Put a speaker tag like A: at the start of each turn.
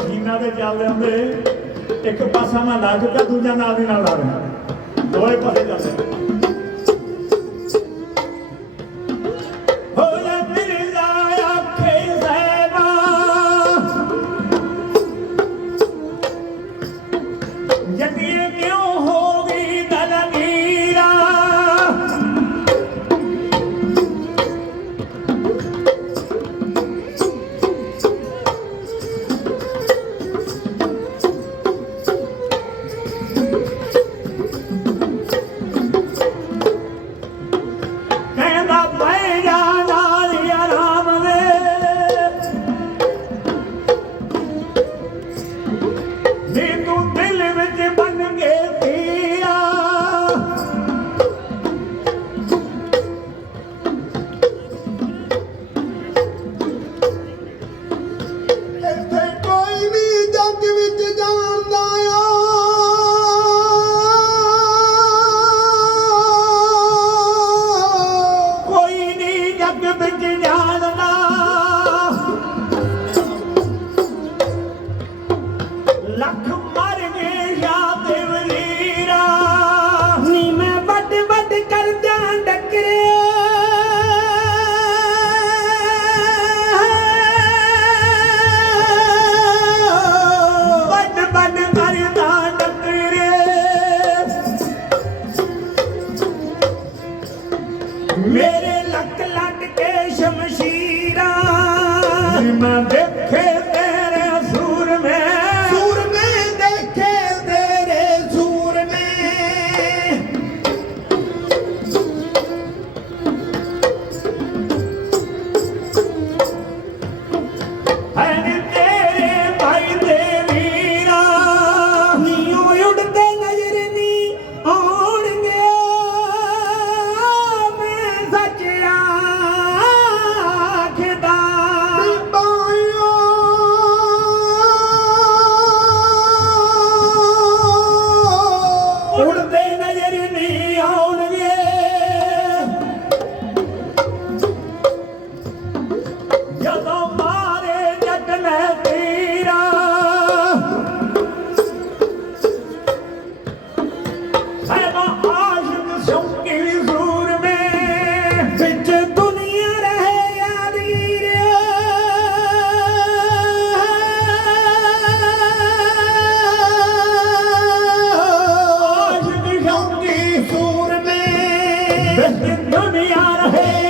A: ਮਸ਼ੀਨਾਂ ਦੇ ਚੱਲਦੇ ਹੁੰਦੇ ਇੱਕ ਪਾਸਾ ਮੈਂ ਲਾ ਚੁੱਕਾ ਦੂਜਾ ਨਾਲ ਦੀ ਨਾਲ ਲਾ ਰਿਹਾ। ਦੋਏ ਪਾਸੇ ਜਾਂਦੇ Get ਮੇਰੇ
B: ਲੱਕ ਲੱਟ ਕੇ ਸ਼ਮਸ਼ੀਰਾ।
A: ਮੈਂ दुनिया रहे